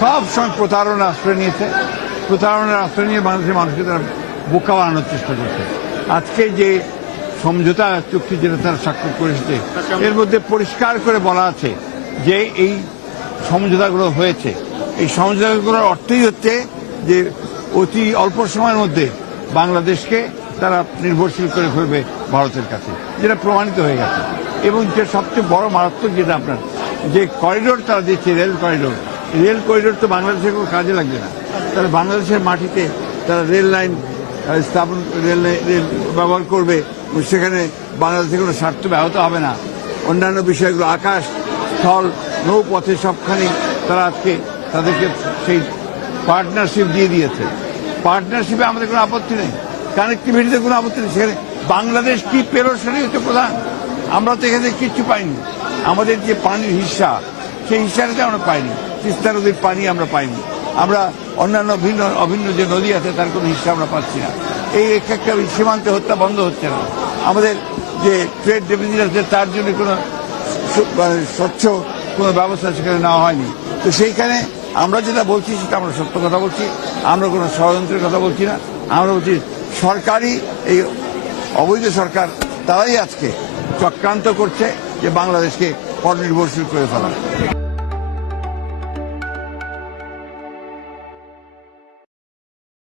সব সময় প্রতারণার আশ্রয় নিয়েছে। প্রতারণার আশ্রয় নিয়ে বাংলাদেশের মানুষকে তারা বোকা বানানোর চেষ্টা করছে। আজকে যে সমঝোতা চুক্তি যেটা তারা স্বাক্ষর করেছে, এর মধ্যে পরিষ্কার করে বলা আছে যে এই সমঝোতাগুলো হয়েছে, এই সমঝোতাগুলোর অর্থই হচ্ছে যে অতি অল্প সময়ের মধ্যে বাংলাদেশকে তারা নির্ভরশীল করে ফেলবে ভারতের কাছে, যেটা প্রমাণিত হয়ে গেছে। এবং যে সবচেয়ে বড় মারাত্মক যেটা আপনার যে করিডোর তারা দিচ্ছে, রেল করিডোর তো বাংলাদেশের কোনো কাজে লাগবে না। তারা বাংলাদেশের মাটিতে তারা রেল লাইন স্থাপন, রেল ব্যবহার করবে, সেখানে বাংলাদেশের কোনো স্বার্থ ব্যাহত হবে না। অন্যান্য বিষয়গুলো আকাশ, স্থল, নৌপথে সবখানে তারা আজকে তাদেরকে সেই পার্টনারশিপ দিয়ে দিয়েছে। পার্টনারশিপে আমাদের কোনো আপত্তি নেই, কানেক্টিভিটিতে কোনো আপত্তি নেই। সেখানে বাংলাদেশ কি পেল সেটাই হচ্ছে প্রধান। আমরা তো এখানে কিচ্ছু পাইনি। আমাদের যে পানির হিস্সা, সেই হিস্সাটা আমরা পাইনি। তিস্তা নদীর পানি আমরা পাইনি। আমরা অন্যান্য অভিন্ন যে নদী আছে তার কোনো হিস্সা আমরা পাচ্ছি না। এই একটা সীমান্তে হত্যা বন্ধ হচ্ছে না। আমাদের যে ট্রেড ডেফিসিট আছে তার জন্য কোনো স্বচ্ছ কোনো ব্যবস্থা সেখানে নেওয়া হয়নি। তো সেইখানে আমরা যেটা বলছি সেটা আমরা সত্য কথা বলছি। আমরা কোনো ষড়যন্ত্রের কথা বলছি না। আমরা বলছি সরকারি এই অবৈধ সরকার তারাই আজকে চক্রান্ত করছে যে বাংলাদেশকে পরনির্ভরশীল করে ফেলা।